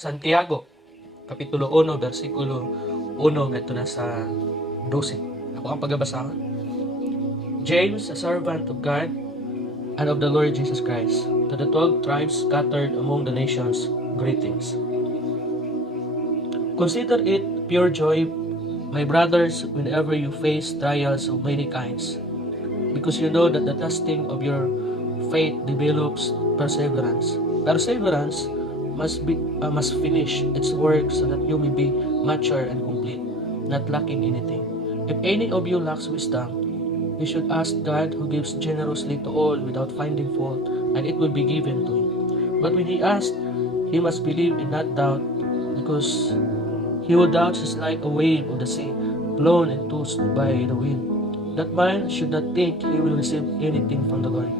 Santiago, Kapitulo 1, versikulo 1, ngadto na sa 12. Ako ang pagbabasa. James, a servant of God and of the Lord Jesus Christ, to the 12 tribes scattered among the nations, greetings. Consider it pure joy, my brothers, whenever you face trials of many kinds, because you know that the testing of your faith develops perseverance. Perseverance must finish its work so that you may be mature and complete, not lacking anything. If any of you lacks wisdom, you should ask God, who gives generously to all without finding fault, and it will be given to him. But when he asks, he must believe and not doubt, because he who doubts is like a wave of the sea, blown and tossed by the wind. That man should not think he will receive anything from the Lord.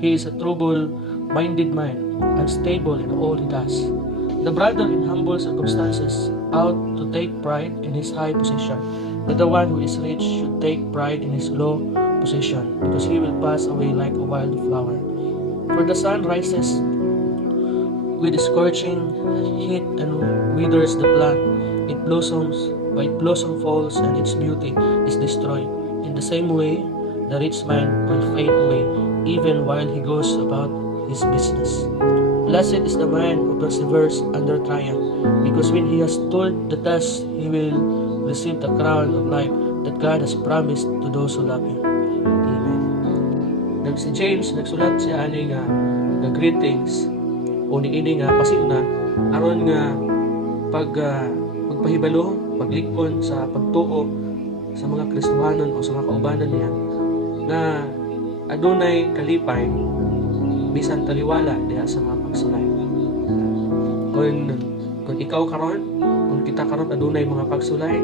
He is a trouble-minded man, unstable in all he does. The brother in humble circumstances ought to take pride in his high position, but the one who is rich should take pride in his low position, because he will pass away like a wild flower. For the sun rises with scorching heat and withers the plant. It blossoms, but its blossom falls, and its beauty is destroyed. In the same way, the rich man will fade away, even while he goes about his business. Blessed is the man who perseveres under trial, because when he has stood the test, he will receive the crown of life that God has promised to those who love him. Amen. Si James nagsulat siya ani nga greetings o niini nga pasiuna aron nga pagpahibalo, paglikon sa pagtuo sa mga Kristohanon o sa mga kaubanan niya na adunay kalipay bisan taliwala diha sa mga pagsulay. Kung ikaw karon, kung kita karon adunay mga pagsulay,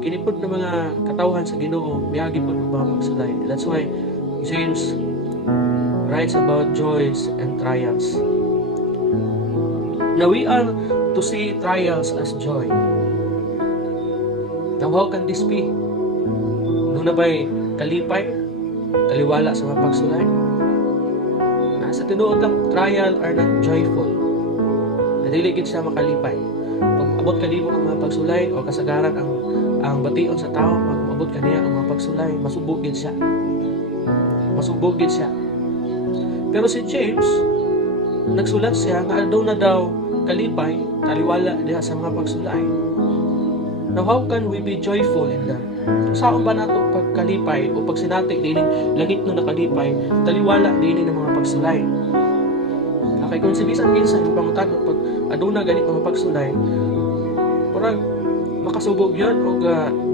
kini pod na mga katawhan sa Ginoo miagi pod mga pagsulay. That's why James writes about joys and trials. Now we are to see trials as joy. Now how can this be? Doon na ba'y kalipay, taliwala sa mga pagsulay? Sa tinuod lang, trial are not joyful. Nadiligid siya makalipay. Pag abot kanimo ang mga pagsulay o kasagaran ang bation sa tao, pag abot kaniya ang mga pagsulay, masubugid siya. Masubugid siya. Pero si James, nagsulat siya nga na daw kalipay, taliwala diha sa mga pagsulay. Now how can we be joyful in that? Saan ba nato pagkalipay o pagsinatik dining langit no nakalipay, taliwala dining ng mga pagsulay? Okay, kung sibisan kinsa yung pangutan pag aduna ganit mga pagsulay, parang makasubog yun o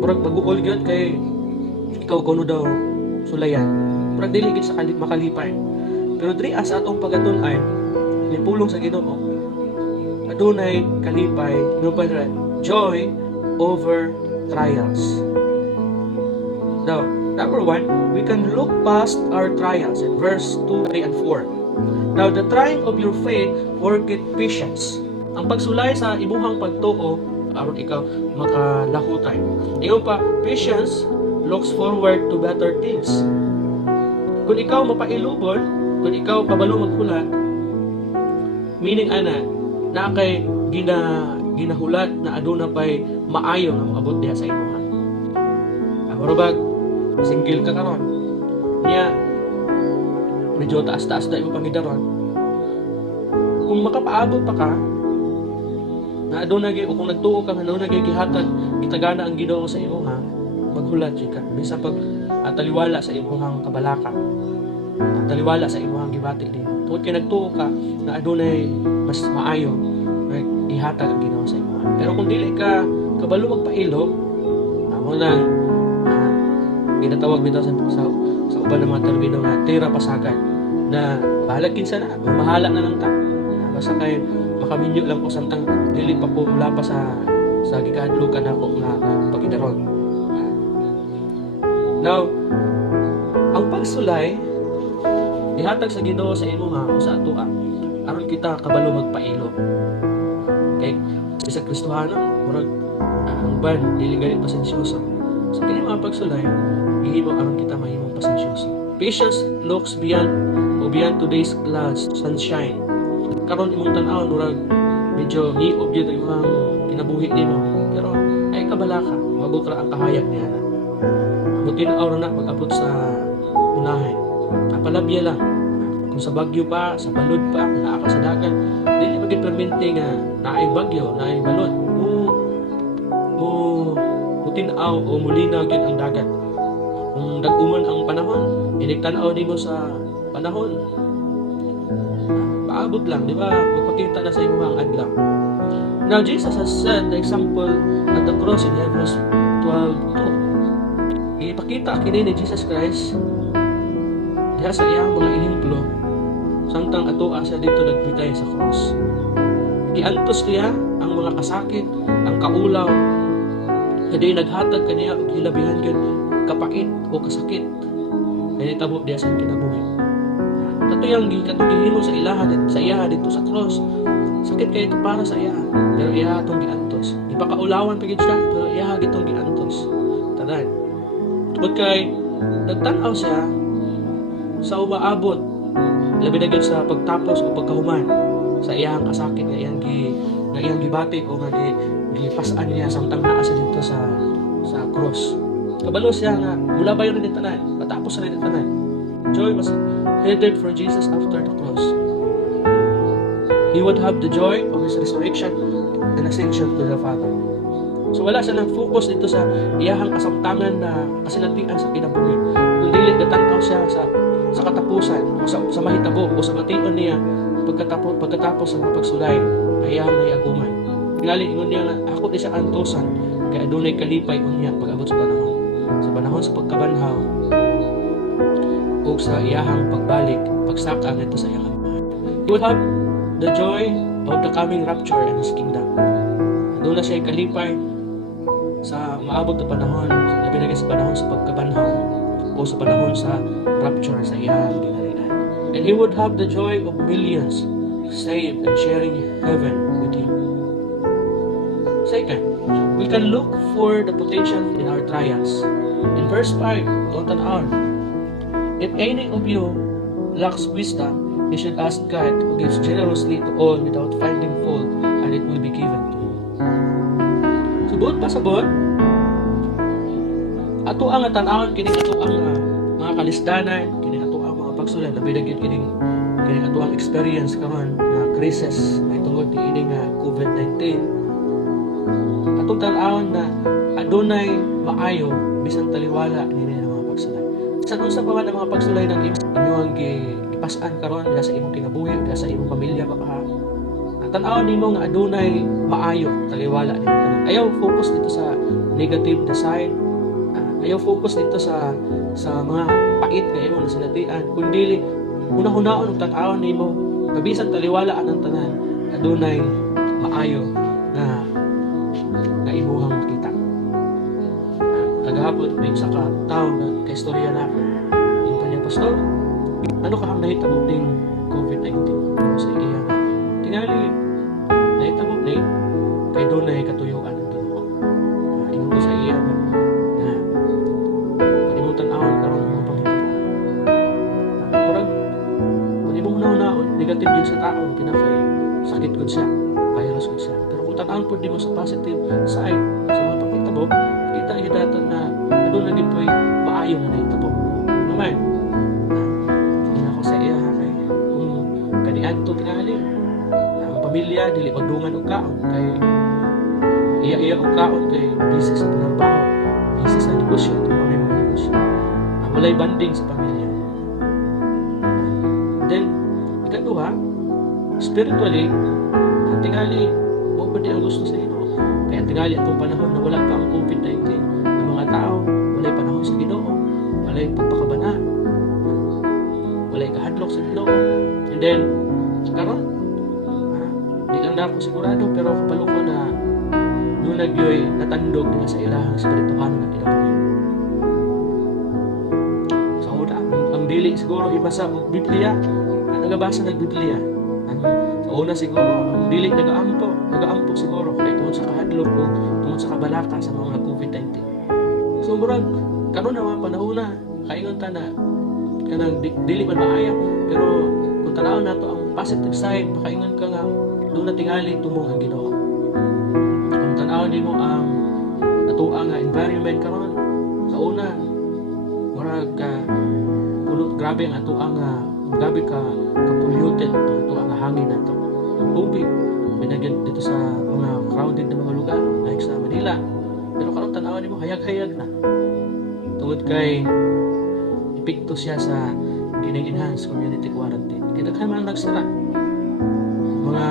parang pag-uol yun kay ikaw kuno daw sulayan. Parang diligid sa makalipay. Pero diri as atong pagatun-ay nipulong sa Ginoo, adunay kalipay, no pa joy over trials. Now, number 1, we can look past our trials in verse 2, 3, and 4. Now, the trying of your faith worketh patience. Ang pagsulay sa imuhang pagtuo, aron ikaw makalahutay. Ingon pa, patience looks forward to better things. Kung ikaw mapailubon, kung ikaw kabalo maghulat, meaning na kay ginahulat na aduna pay maayo nga moabot diha sa imuha. Marubag single ka karon. Niya medyo taas-taas na imong pangidaron. Kung makapaabot pa ka na aduna gyud kung nagtuo ka nga aduna gyud gihatag gitagana ang Ginoo sa imuha, maghulat ka bisan pag taliwala sa imuhang kabalaka. Taliwala sa imuhang gibati din. Tungod kay nagtuo ka na adunay mas maayo ihatag ang Ginoo sa imuha. Pero kung dili ka kabalo magpailog, amo nang ginatawag bitaw sa uban ng mga termino nga tira pasagan na bahala kinsa na mahala na lang ta. Basta kay makaminyo lang ko samtang dili pa ko wala pa sa gikadlukan ako nga pagidaron. Now, ang pagsulay ihatag sa Ginoo sa imuha o sa atoa aron kita kabalo magpailog. Kay sa Kristohanon, murag ang ban dili ganit pasensyoso. Sa kini mga pagsulay, gihimo aron kita mahimong pasensyoso. Patience looks beyond today's clouds, sunshine. Karon imong tan-aw murag medyo hiop yun ang mga kinabuhi din mo. Pero ay kabala ka, mabukra ang kahayag niya na. Butin araw na pag-abot sa unahin. Kapalabya lang. Kung sa bagyo pa, sa balod pa, kung naa ka sa dagat, di maging permente nga naay bagyo, naay balod. Tinaw o mulinaw yun ang dagat. Kung dag-umon ang panahon, iligtanaw din mo sa panahon. Paabot lang, di ba? Magpakita na sa iyo ang adlaw. Now, Jesus has set the example at the cross in Hebrews 12:2. Ipakita kini ni Jesus Christ diha sa iyang mga ehemplo samtang atoa siya dito nagpitay sa cross. Giantos niya ang mga kasakit, ang kaulaw, kadi naghatag kaniya og hilabihan gyud kapait o kasakit. Kaya tabo diya sa kinabuhi. Katuyang gihimo sa ilaha sa iya dito sa cross. Sakit kay ito para sa iya, pero iya atong giantos. Di pa kaulawan pagid siya, pero iya gitong giantos. Tanan. Tungod kay nagtan-aw siya sa umaabot labi na gyud sa pagtapos o pagkahuman sa iyang kasakit nga iyang gibati o nga gipasan niya samtang naa siya dito sa cross. Kabalo siya nga mula bayo rin tanan, matapos rin tanan. Joy was headed for Jesus after the cross. He would have the joy of his resurrection and ascension to the Father. So wala siya nang focus dito sa iyahang kasamtangan na kasinatian sa kinabuhi. Kundi nagtanaw siya sa katapusan o sa mahitabo o sa mation niya pagkatapos ng pagsulay iyang naiaguman. Ngali ingon niya nga ako di siya antosan kay adunay kalipay unya pag-abot sa panahon sa pagkabanhaw o sa iyahang pagbalik pagsaka ngadto sa iyang amahan. He would have the joy of the coming rapture in his kingdom. Aduna siya kalipay sa maabot na panahon, labi na sa panahon sa pagkabanhaw o sa panahon sa rapture sa iyang ginarian. And he would have the joy of millions saved and sharing heaven with him. Second, we can look for the potential in our trials. In verse 5, on, if any of you lacks wisdom, he should ask God, who gives generously to all without finding fault, and it will be given to him. Subot pa sabot, ato ang tanawon kini ato ang mga kalisdanan, kini ato ang mga pagsulay, labi na gyud kini ato ang experience karon na crisis ay tungod ni nga COVID-19. Atong tan-awon na adunay maayo bisan taliwala nini nga mga pagsulay. Sa unsa pa man ang mga pagsulay ng imong gipasan karon diha sa imong kinabuhi, diha sa imong pamilya baka ang tan-awon nimo nga adunay maayo taliwala nimo tanan. Ayaw focus dito sa negative na side. Ayaw focus dito sa mga pait nga imong nasinatian, kundi una-hunaon ang tan-awon nimo kabisan taliwala ang tanan adunay maayo na imuhang makita. Kagahapon may usa ka tawo nga kaistorya na ako. Yung kanya pastor, ano ka ang nahitabo ding COVID-19 sa iya nga tingali nahitabo ni kay dunay katuyuan ang Ginoo. Ingon ko sa iya nga kalimutan awon karon ang panghitabo. Parang panimong naon negative din sa tao pinakay sakit gud siya, virus gud siya. Pero kung tan-awon pud di mo sa positive side sa mga panghitabo, kita hidatan na aduna gid po'y maayo nga nahitabo. Naman ako sa iya kay kung kaniadto tingali ang pamilya dili odungan og kaon kay iya og kaon kay busy sa trabaho, busy sa negosyo, may mga negosyo. Walay banding sa pamilya. Then ikaduha, spiritually tingali mo pa di ang gusto sa Ginoo. Kaya tingali atong panahon na wala pa ang COVID-19 ng mga tao, walay panahon sa Ginoo, walay pagpakabana, walay kahadlok sa Ginoo. And then karon di lang na ako sigurado pero kapalo ko na doon nagyoy natandog nila sa ilahang spirituhan na kinabuhi. So ang dili siguro ibasa og Biblia, nagabasa ng Biblia. Sa una siguro ang dili nagaampo siguro kay tungod sa kahadlok o tungod sa kabalaka sa mga COVID-19. So murag karon na mga panahon na kaingon ta na kanang dili man maayo pero kung tanaw nato ang positive side makaingon ka nga doon na tingali tumong ang Ginoo. Kung tanaw nimo ang atuwa nga environment karon, sa una murag grabe ang atuwa nga grabe ka polluted ang atuwa nga hangin nato. Ang tubig binagyan dito sa mga crowded na mga lugar like sa Manila. Pero karon tanaw nimo hayag-hayag na. Tungod kay epekto siya sa enhanced community quarantine. Kaya daghan man nagsara mga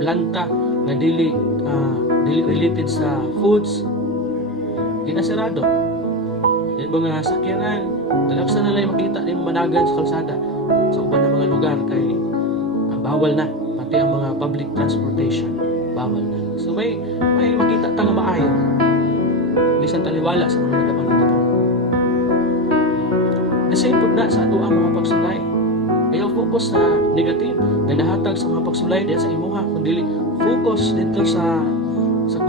planta nga dili related sa foods ginasarado. Yung mga sakyanan talaksa na lang makita ni managan sa kalsada sa uban ng mga lugar kay bawal na, pati ang mga public transportation bawal na. So may makita ta nga maayo bisan taliwala sa mga nagapangita. The same po na sa ato ang mga pagsulay. Ayaw focus sa negative na nahatag sa mga pagsulay diya sa imuha, kundi focus dito sa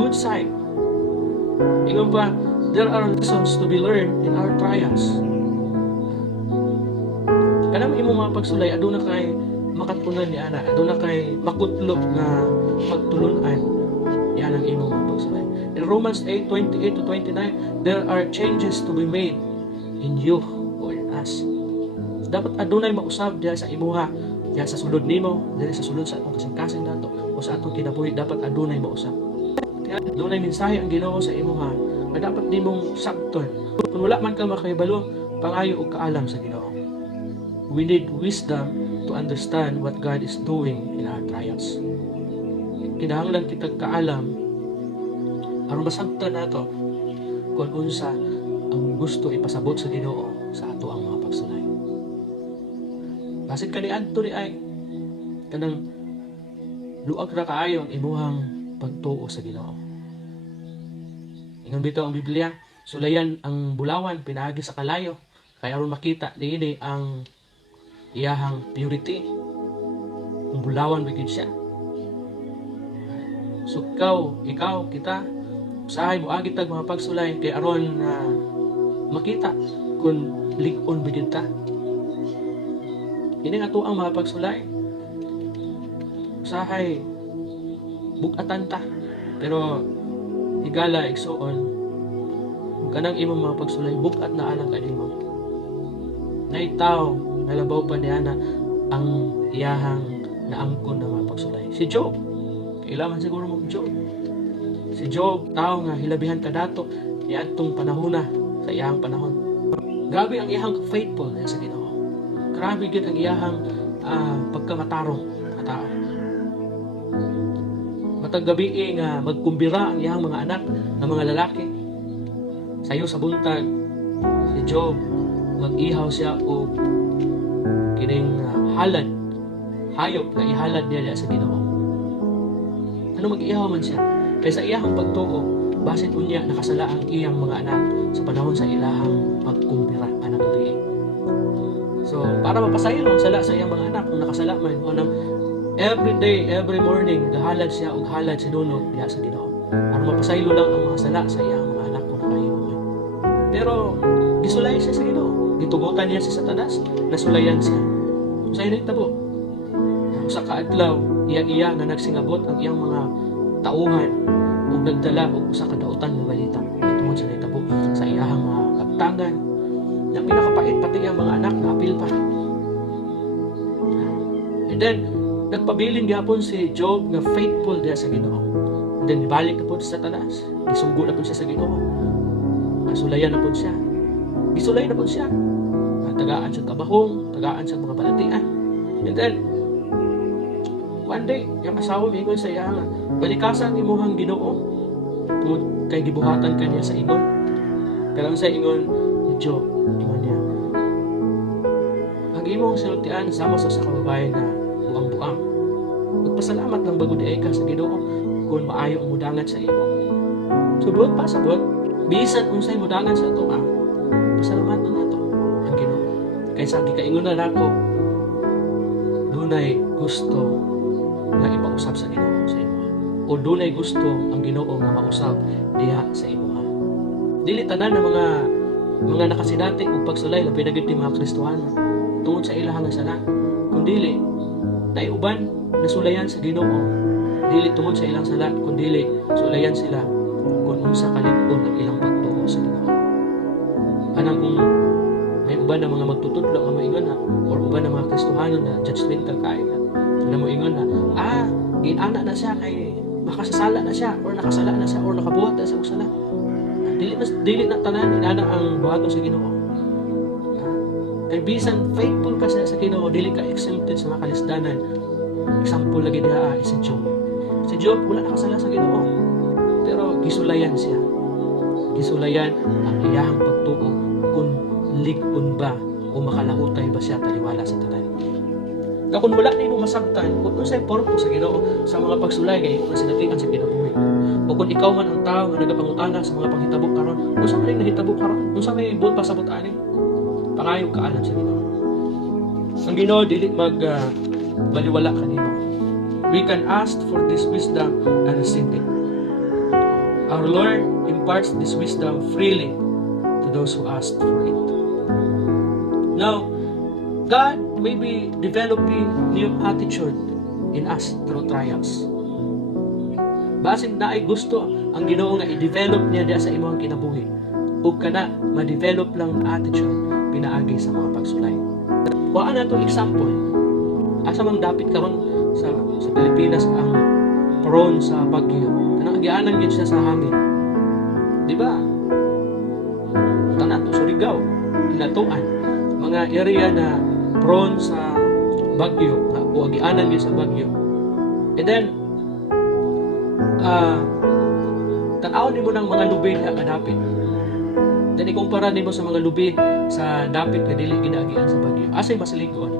good side. Ingon pa, there are lessons to be learned in our trials. Kanang imong mga pagsulay, aduna kay makatunan ni ana, aduna kay makutlop na pagtulunan yan ang imong mga pagsulay. In Romans 8:28-29, there are changes to be made in you or in us. Dapat adunay mausab diya sa imuha, diya sa sulod nimo, diya sa sulod sa atong kasing-kasing nato o sa atong kinabuhi, dapat adunay mausab. Kaya adunay mensahe ang Ginoo sa imuha nga dapat nimong sabton. Kung wala man ka makahibalo, pangayo og kaalam sa Ginoo. We need wisdom to understand what God is doing in our trials. Kinahanglan kita kaalam aron masabtan nato kung unsa ang gusto ipasabot sa Ginoo sa ato ang mga pagsulay. Basit kaniadto ni ay kanang luag ra kaayo ang imuhang pagtuo sa Ginoo. Ingon bitaw ang Biblia, sulayan ang bulawan pinaagi sa kalayo kay aron makita niini ang iyahang purity. Ang bulawan bigid siya. So ikaw, kita, usahay mo agi tag mga pagsulay kay aron makita kung lig-on bigid ta. Ini nga to ang mga pagsulay. Usahay bukatan ta. Pero higala igsuon kanang imong mga pagsulay bukat na alang kanimo. Naitaw nalabaw pa niya na ang iyahang naangkon ng mga pagsulay. Si Job, kailangan siguro mo Job. Si Job, tao nga hilabihan kadato niadtong panahon sa iyahang panahon. Grabe ang iyahang faithful sa Ginoo. Grabe gid ang iyahang pagkamatarong nga tao. Matag gabi nga magkumbira ang iyahang mga anak ng mga lalaki. Sayo sa buntag si Job mag-ihaw siya og kining halad, hayop na ihalad niya sa Ginoo. Ano mag-ihaw man siya? Kaya sa iyahang pagtuo, basit unya nakasala ang iyang mga anak sa panahon sa ilahang pagkumbira anang gabi. So, para mapasaylo ang sala sa iyang mga anak kung nakasala man o nang every day, every morning, gahalad siya o halad si Nuno diya sa Ginoo. Para mapasaylo lang ang mga sala sa iyang mga anak kung nakahimo man. Pero, gisulay siya sa Ginoo. Gitugutan niya si Satanas, nasulayan siya. Sa inay tabo. Sa kaadlaw, iya nga nagsingabot ang iyang mga tauhan o nagdala o sa kadautan ng balita. Itungod sa nitabo sa iyahang mga kaptangan. Ang pinakapait pati ang mga anak na apil pa. And then, nagpabiling gihapon si Job nga faithful diya sa Ginoo. And then, balik na po sa Satanas. Isunggo na po siya sa Ginoo. Masulayan na po siya. Isulay na po siya. Tagaan sa kabahong, tagaan sa mga balatian. And then, one day, yung asawa mingon sa iya, balikasan imuhang Ginoo. Tungod kay gibuhatan kaniya sa ingon. Pero sa ingon ni Job, ingon niya, ang imong sinultian sama sa kababayan na buang-buang. Magpasalamat lang bago di ka sa Ginoo kung maayo ang mudangan sa imo. Subot pa sabot, bisan unsay mudangan sa ato pasalamatan nato ang Ginoo. Kaysa gikaingon na nako, dunay gusto na ipausap sa Ginoo sa imo. O dunay gusto ang Ginoo nga mausap diha sa imo. Dili tanan ng mga nakasidati ug pagsulay labi na gid mga Kristohano tungod sa ilahang sala. Kun dili, nay uban nasulayan sa Ginoo, dili tungod sa ilang sala, kundi sulayan sila kung unsa kalig-on ang ilang pagtuo sa Ginoo. Anang kung may uban na mga magtutudlo nga moingon na, or uban na mga Kristohanon na judgmental kayo na moingon na, ginana na siya kay makasasala na siya, or nakasala na siya, or nakabuhat na siya og sala. Dili na tanan inana ang buhaton sa Ginoo. Kay bisan faithful ka sa Ginoo, dili ka exempted sa mga kalisdanan. Example lagi diha si Job. Si Job wala nakasala sa Ginoo, pero gisulayan siya. Gisulayan ang iyahang pagtuo kung lig-on ba o makalahutay ba siya taliwala sa tanan. Na kung wala nimo masabtan kung unsay purpose sa Ginoo sa mga pagsulay kay kung sinatikan sa kinabuhi. O kung ikaw man ang tao nga nagapangutana sa mga panghitabo karon, unsa man nahitabo karon? Unsa may buot pasabot ani? Pangayog ka alam sa Ginoo. Ang Ginoo dili baliwala kanimo. We can ask for this wisdom and receive it. Our Lord imparts this wisdom freely to those who ask for it. Now, God may be developing new attitude in us through trials. Basin na ay gusto ang Ginoo nga i-develop niya diya sa imong kinabuhi. Ug kana ma-develop lang ang attitude pinaagi sa mga pagsulay. Kuha na itong example. Asa mang dapit karon sa Pilipinas ang prone sa bagyo. Kanang agianan gyud siya sa hangin. Di ba? Tanan to Surigao, Hinatuan, mga area na prone sa bagyo, o agianan gyud sa bagyo. And then tan-aw nimo ng mga lubi na kadapit. Then ikumpara nimo sa mga lubi sa dapit nga dili ginaagian sa bagyo. Asay mas lig-on?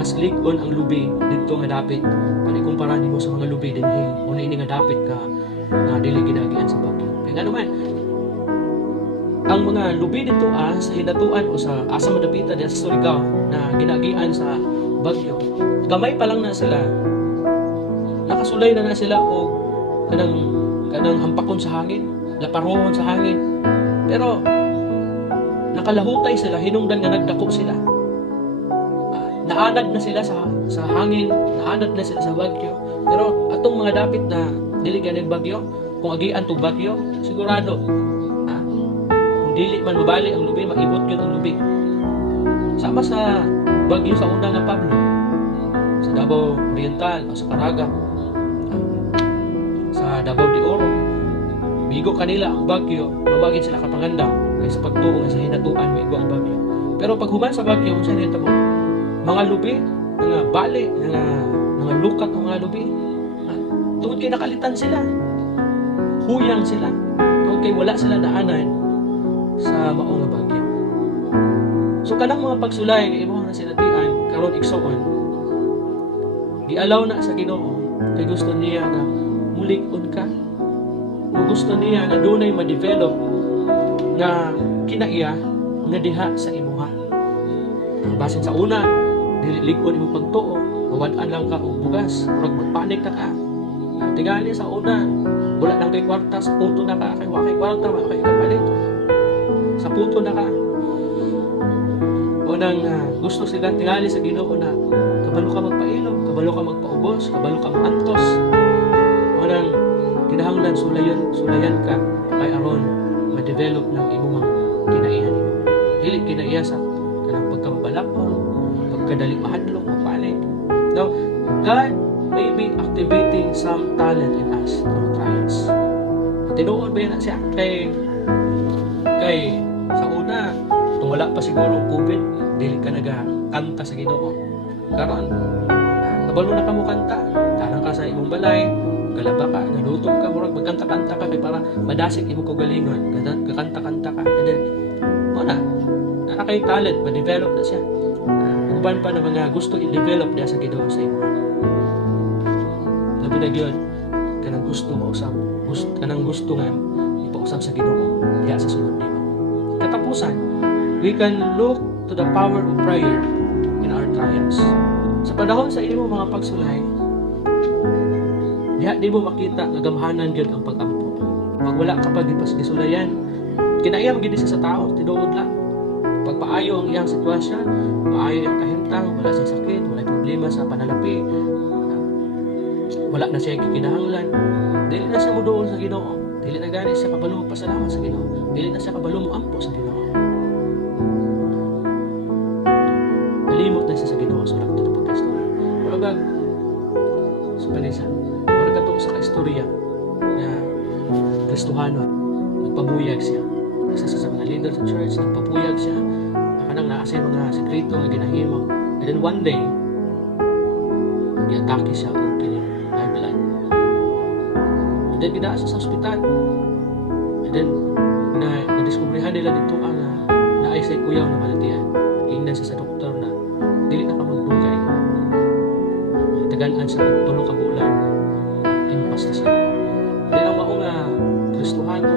Mas lig-on ang lubi didto nga dapit. Kung ikumpara nimo sa mga lubi dinhi una ini nga dapit ka nga dili ginaagian sa bagyo. Kaya nga naman ang mga lubi dito sa Hinatuan o sa asa madapitan diha sa Surigao na ginaagian sa bagyo. Gamay pa lang na sila. Nakasulay na sila og kanang hampakon sa hangin, laparohon sa hangin. Pero nakalahutay sila, hinungdan nga nagdako sila. Naanad na sila sa hangin, naanad na sila sa bagyo. Pero atong mga dapit na dili ganing bagyo, kung agian to bagyo, sigurado kung dili man mabali ang lubi, maibot yun ang lubi. Sama sa bagyo sa una nga Pablo, sa Davao Oriental o sa Caraga, sa Davao de Oro, bigo kanila ang bagyo, mabagin sila kapangandang kaysa pagtuo nga sa Hinatuan, maigo ang bagyo. Pero pag human sa bagyo, kung saan mo, mga lubi, mga bali, mga lukat ng mga lubi, tungkol kay nakalitan sila, huyang sila, tungkol kay wala sila naanan sa maong bagyo. So kanang mga pagsulay nga imong na sinatian karon igsoon, di-allow na sa Ginoo kay gusto niya nga mulig-on ka. Kung gusto niya nga dunay ma-develop nga kinaiya nga diha sa imuha. Basin sa una, dililig-on imong pagtuo, mawad-an lang ka og bugas, murag magpanik na ka. Tingali sa una, wala nang kay kwarta, sa puto na ka, kay wa kay kwarta, wala kay kapalit. Sa puto na ka. O nang gusto sila tingali sa Ginoo na kabalo ka magpailom, kabalo ka magpaubos, kabalo ka maantos. O nang kinahanglan sulayan ka kay aron ma-develop ng imong kinaihan. Dili kinaiya sa kanang pagkabalakon, pagkadali mahadlok, magpanik. Now, God may be activating some talent in us through trials. Tinuod ba yan siya? Kay sa una, kung wala pa siguro COVID, dili ka nagkanta sa Ginoo. Karon, kabalo na ka mo kanta, tarang ka sa imong balay, galaba ka, nalutong ka, murag magkanta-kanta ka, kay para madasig imo kaugalingon, kakanta-kanta ka, and then, na kay talent, ma-develop na siya. Uban pa na mga gusto i-develop niya sa Ginoo sa imo. Labi na gyud kanang gusto mausab, kanang gusto nga ipausab sa Ginoo diha sa sunod nimo. Katapusan, we can look to the power of prayer in our trials. Sa panahon sa imo mga pagsulay, diha di mo makita nga gamhanan gyud ang pag-ampo. Pag wala ka pag gisulayan, kinaiya gyud sa tao, tinuod lang. Pag paayo ang iyang sitwasyon, maayo ang kahimtang, wala siya sakit, wala problema sa panalapi, wala na siya gikinahanglan, dili na siya muduol sa Ginoo, dili na gani siya kabalo pasalamat sa Ginoo, dili na siya kabalo moampo sa Ginoo. Nalimot na siya sa Ginoo sa lakto ng pagkastorya. Pero gag sa panisan, para katong sa kaistorya na Kristohano, nagpabuyag siya. Isa sa mga leader sa church, nagpabuyag siya. Kanang naasa yung mga sekreto nga ginahimo. And then one day, i-atake siya kung kining high blood. And then gidaan siya sa ospital. And then na-discoveryhan nila dito ang naay sa kuyaw na malatian. Ingnan siya sa doktor na dili na ka magdugay. Tagaan siya og 3 ka bulan. Impas na siya. Then ang mao nga Kristohano,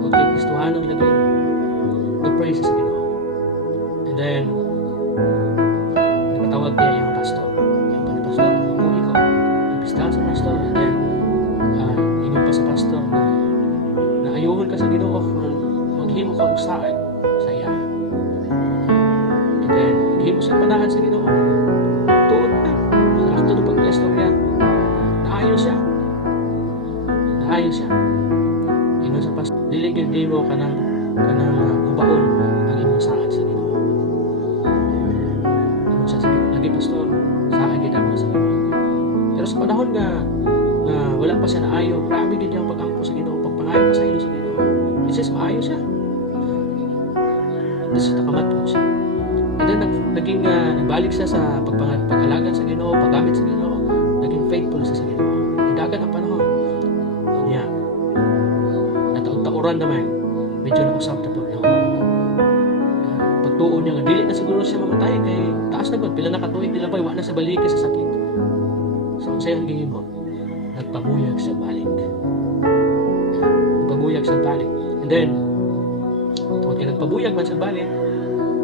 tungkol kay Kristohano lagi nag-pray siya sa Ginoo. And then nagpatawag niya yung pastor. Yung pastor, umuwi ko. Nag-pistaan sa pastor. And then ingon pa sa pastor na ayuhon ka sa Ginoo kung maghimo ka og saad sa iya. And then maghimo siya panahan sa Ginoo. Tuod na. Sa akto ng pag-istorya, naayo siya. Naayo siya. Ingon sa pastor, dili gyud nimo kanang ubaon ang imong saad sa Ginoo. Ingon siya sa lagi pastor, saad gyud ako sa Ginoo. Pero sa panahon nga wala pa siya naayo, grabe gyud yung pag-ampo sa Ginoo, pagpangayo pa sa ilo sa Ginoo. Isis maayo siya. This is nakamatong siya. And then nagbalik siya sa pag-alaga sa Ginoo, paggamit sa Ginoo, naging faithful siya sa Ginoo. Dagat ang panahon. Niya. Nataon-taoran naman. Medyo nausap na po. Pagtuon niya nga, dili na siguro siya mamatay kay taas na ba? Pila nakatuig, pila ba? Iwa na sa balik sa sakit. So, ang sayang gingin mo, nagpabuyag sa balik. Nagpabuyag sa balik. And then, tungkol kaya nagpabuyag man sa balik,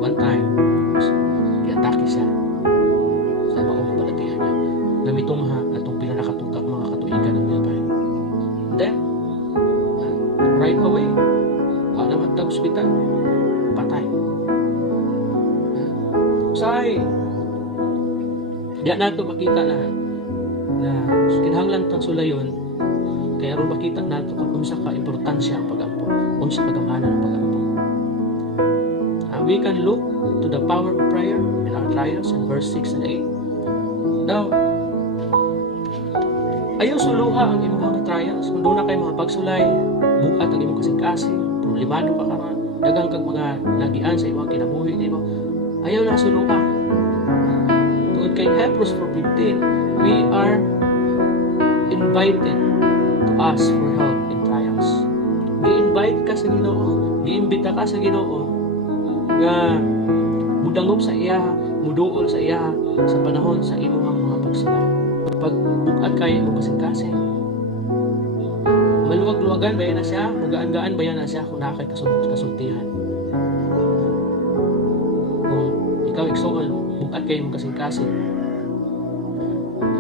one time, i-atake siya sa maong balatihan niya. Namitungha atong pila nakatungkak mga katuigan ng milabay. And then, right away, wala naman sa ospital, patay. Say, diyan nato makita na kinahanglan tang sulayon, kaya ron makita nato kung unsa ka importansya ang pag-ampo, unsa kagamanan ang pag-ampo. We can look to the power of prayer in our trials in verse 6 and 8. Now, ayaw suluha ang imong mga trials. Kung doon na kayo mga pagsulay, bukat ang imong kasing-kasing, problemado ka karon, dagang kag mga lagian sa imong kinabuhi nimo. Ayaw na suluha. Tungod kay Hebrews 4:15, we are invited to ask for help in trials. Gi-invite ka sa Ginoo, gi-imbita ka sa Ginoo nga mudangop sa iya, muduol sa iya sa panahon sa imong mga pagsulay. Pag bukat kay imong kasing-kasing, maluwag-luwagan bayan na siya, mugaan-gaan bayan na siya kung nakay kasultihan. Kung ikaw igsoon, bukat kay imong kasing-kasing,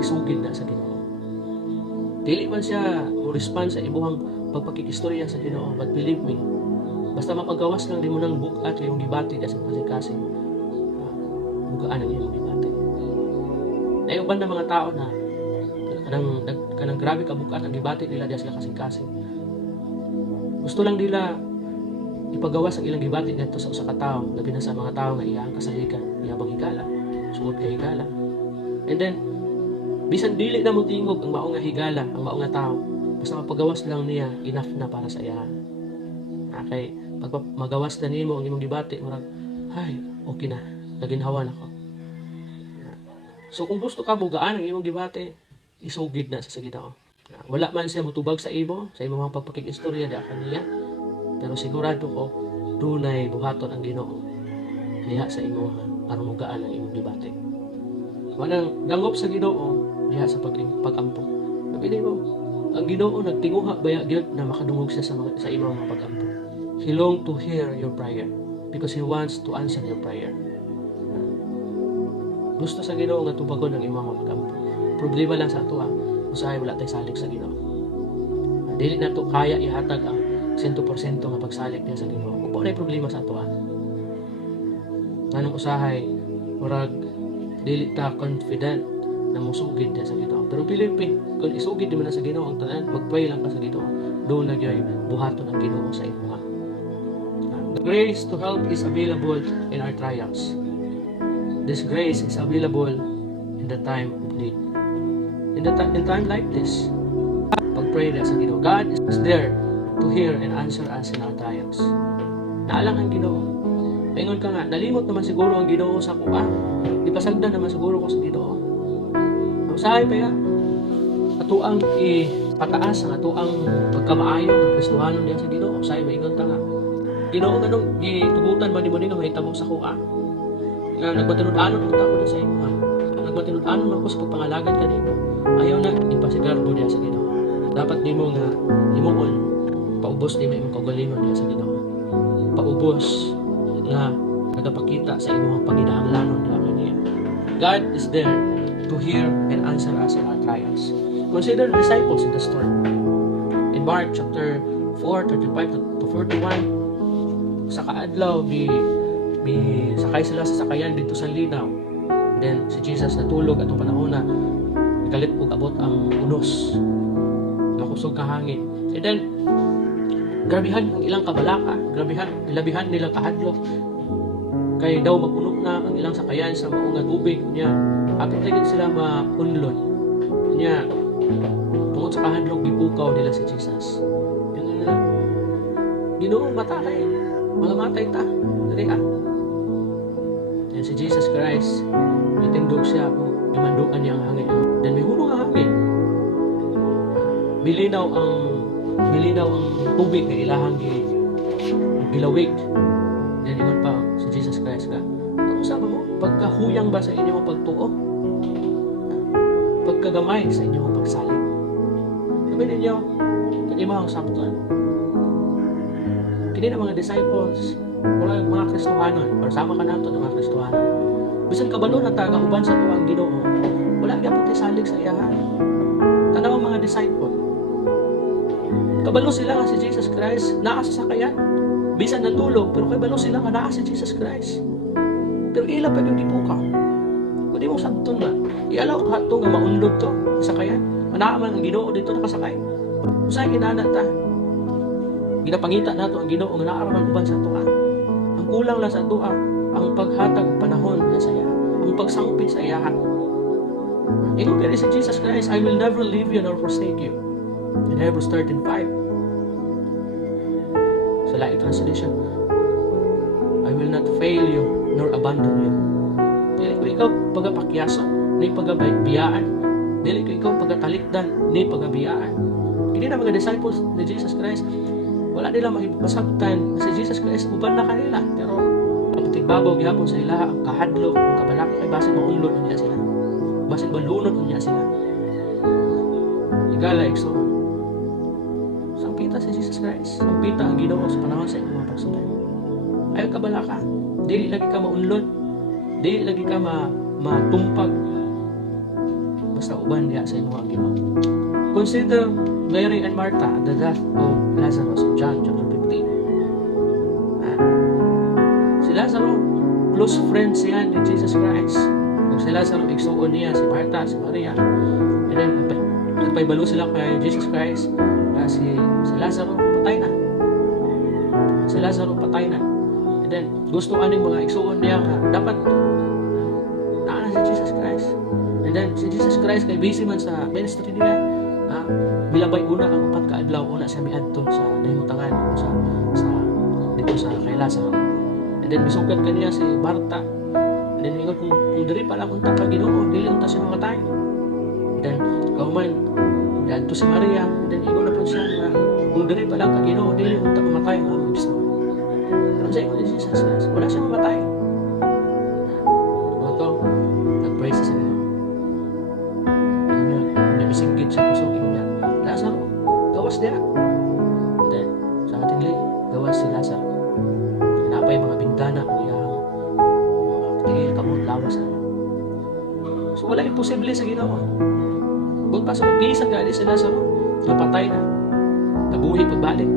isugid na sa Ginoo. Dili man siya mo-respond sa imuhang pagpakikistorya sa Ginoo, but believe me, basta mapagawas lang di mo ng bukat kay imong gibati sa kasing-kasing, bukaan ang imong gibati. Naiuban na mga tao na kanang grabe ka bukat ang gibati nila diya sila kasing-kasing. Gusto lang nila ipagawas ang ilang gibati ngadto sa usa ka tawo, labi na sa mga tawo nga iyang kasaligan, iyang higala, suot kay higala. And then bisan dili na mo tingog ang mao nga higala, ang mao nga tawo, basta mapagawas lang niya, enough na para sa iya. Okay, pag magawas na nimo ang imong gibati, murag ay okay na, naginhawan ako. So kung gusto ka bugaan ang imong gibati, isugid na sa Ginoo. Wala man siya mutubag sa imo, sa imong pagpakikistorya da kaniya, pero sigurado ko dunay buhaton ang Ginoo diha sa imo aron mugaan ang imong gibati. Wanang dangop sa Ginoo diha sa pag-ampo. Napili mo, ang Ginoo nagtinguha baya gyud na makadungog siya sa imong pag-ampo. He long to hear your prayer because He wants to answer your prayer. Gusto sa Ginoo nga tubagon ang imong pag-ampo. Problema lang sa ato usahay wala tay salig sa Ginoo. Dili na to kaya ihatag ang 100% nga pagsalig niya sa Ginoo. Kung nay problema sa ato Tanong usahay, murag dili ta confident na musugid sa Ginoo. Pero Pilipi, kung isugid di man na sa Ginoo ang tanan, mag-pray lang ka sa Ginoo. Doon na gyud buhaton ang Ginoo sa imo. The grace to help is available in our trials. This grace is available in the time of need. In time like this, pag-pray na sa Ginoo. God is there to hear and answer us in our trials. Naalang ang Ginoo. Paingon ka nga, nalimot naman siguro ang Ginoo sa kuha. Di pasagdan naman siguro ko sa Ginoo. Usahay pa ya. Ato ang ipataas ang ato ang pagkamaayo ng Kristohanon diya sa Ginoo. Usahay paingon ka nga. Ginoo ganong gitugutan ba ni mo nga mahitabo sa kuha? Nga nagmatinud-anon ang tao sa imo. Nagmatinud-anon ako sa pagpangalagad kanimo. Ayaw na ipasigarbo diya sa Ginoo. Dapat nimo nga himuon paubos ni imong kaugalingon diya sa Ginoo. Paubos na nagapakita sa imong panginahanglanon diya kaniya. God is there to hear and answer us in our trials. Consider the disciples in the story. In Mark chapter 4, 35 to 41, sa kaadlaw, sakay sila sa sakayan dito sa linaw. Then, si Jesus natulog atong panahon na nagalit og abot ang unos. Nakusog ka hangin. And then, grabihan ang ilang kabalaka. Labihan nilang kahadlok. Kaya daw mapuno na ang ilang sakayan sa maunga tubig niya. Apit na sila maunlon niya. Tungod sa kahadlok, bipukaw nila si Jesus. Yung nila, Ginoo matay. Mga matay ta. Dali Yan si Jesus Christ. Itindog siya kung imanduan niya ang hangin. Then may hulong ang hangin. Bilinaw ang tubig na ilahang gilawig. Then ingon pa si Jesus Christ ka. Kung sama mo, pagkahuyang ba sa inyong pagtuo? Pagkagamay sa inyong pagsalig. Sabi ninyo, kanimahang samtuan. Kini na mga disciples, mga Kristohanon, or sama ka nato ng mga Kristohanon. Bisan kabalo na taga-uban sa tuwang Ginoo, wala gyapon tay salig sa iyahan. Tanaw ang mga disciple. Kabalo sila nga si Jesus Christ naa sa sakayan. Bisan natulog, pero kabalo sila nga naa si Jesus Christ. Pero ila pa yung gipukaw. Kung di mo sabton ba, ialaw ka ito nga maunlod to sa sakayan. Manaaman ang Ginoo dito nakasakay. Usay kinana ta. Ginapangita nato ang Ginoo nga naaraman uban sa tuwa. Ang kulang lang sa tuwa ang paghatag panahon sa iya, ang pagsangpit sa iya. Ingon kini si Jesus Christ, I will never leave you nor forsake you. In Hebrews 13:5. Sa Light Translation, I will not fail you nor abandon you. Dili ko ikaw pagapakyason, ni pagabiyaan. Dili ko ikaw pagatalikdan, ni pagabiyaan. Kini na mga disciples ni Jesus Christ, wala nila masabtan si Jesus Christ uban na kanila. Pero tigbabaw gyapon sa ila ang kahadlok, ang kabalak kay basin maunlod niya sila. Basin balunod niya sila. Igala igsoon. Sampita si Jesus Christ. Sampita ang Ginoo sa panahon sa imong mga pagsulay. Ayaw kabalaka. Dili lagi ka maunlod. Dili lagi ka matumpag. Basta uban diya sa imong Ginoo. Consider Mary and Martha at the death of Lazarus in John chapter 15. Si Lazarus, close friend siya ni Jesus Christ. Kung si Lazarus, igsuon niya si Martha, si Maria. And then, nagpaibalo sila kay Jesus Christ na si Lazarus patay na. Si Lazarus patay na. And then, gusto aning mga igsuon niya nga dapat naan si Jesus Christ. And then, si Jesus Christ kay busy man sa ministry niya. Milabay una ang upat kaadlaw, una siya miadto sa nahimutangan sa dito sa kay Lazarus. And then misugat kaniya si Marta. And then ingon kung diri pala unta ka Ginoo, dili unta siya mamatay. And then kauman diadto si Maria. And then ingon na po siya nga kung diri pala ka Ginoo, dili unta mamatay ang among Ginoo. Pero sa ingon ni Jesus, wala siya mamatay. Oto, nag-pray sa Ginoo. Nabisinggit siya kusog niya. Lazarus, gawas diya. And then, sa ating gawas si Lazarus. Napay mga bintana ang iyang tigil kamot lawas. So wala imposible sa Ginoo. Kung pa sa magbisan gali si Lazarus, napatay na. Nabuhi pagbalik.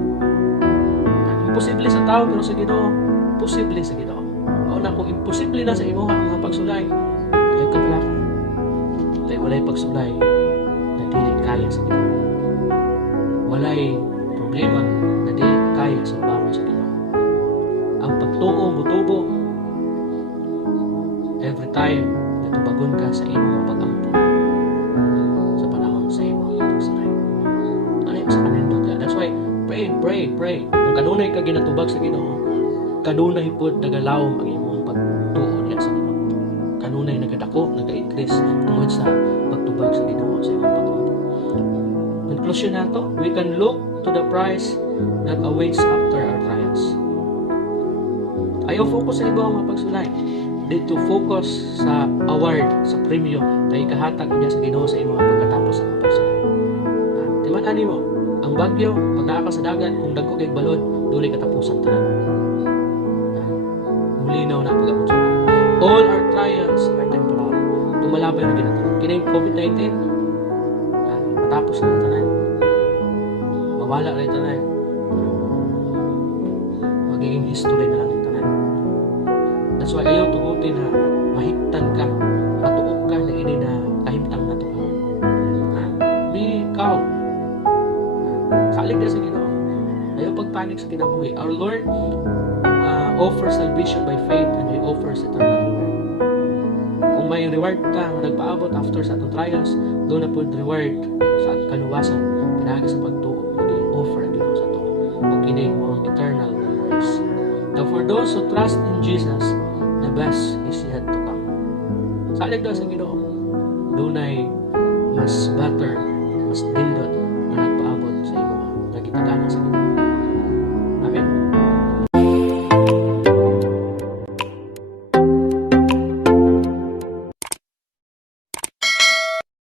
Imposible sa tao pero sa Ginoo, posible sa Ginoo. Mao na kung imposible na sa imo ang mga pagsulay, ayaw ka pala ka. Dahil walay pagsulay na dili kaya sa Ginoo. Walay problema na dili kaya sa baron sa Ginoo. Ang pagtuo mutubo every time na tubagon ka sa imo mga pag-ampo sa panahon sa imo mga pagsulay. Ano yung sa kanindot ka? That's why pray. Kung kanunay ka ginatubag sa Ginoo, kanunay po nagalawom ang imong pagtuo niya sa Ginoo. Kanunay nagadako, naga-increase tungod sa pagtubag sa Ginoo sa imong pag-ampo. Conclusion nato, we can look to the prize that awaits after our trials. Ayaw focus sa ibang mga pagsulay. Dito focus sa award, sa premyo na ikahatag niya sa Ginoo sa imong pagkatapos sa mga pagsulay. Timan-ani mo, ang bagyo, pag naa ka sa dagat, kung dagko kay balod, duli katapusan tanan. Mulinaw na pag-abot. All our trials are temporary. Tumalabay na ginatawag. Kini COVID-19, matapos na tanan. Mawala na tanan. Magiging history na lang tanan. That's why ayaw tugutin na mahigtan ka, matuog ka na ini na kahimtang na tuwa. Be calm. Salig na sa Ginoo. Ayaw pagpanik sa kinabuhi. Our Lord offers salvation by faith and He offers eternal reward. Kung may reward ka nagpaabot after sa atong trials, doon na po reward sa kaluwasan pinagi sa pagtuo mag-offer ang Ginoo sa ato o kini mo ang eternal rewards. Now for those who trust in Jesus, the best is yet to come. Salig daw sa Ginoo, dunay mas better, mas dindot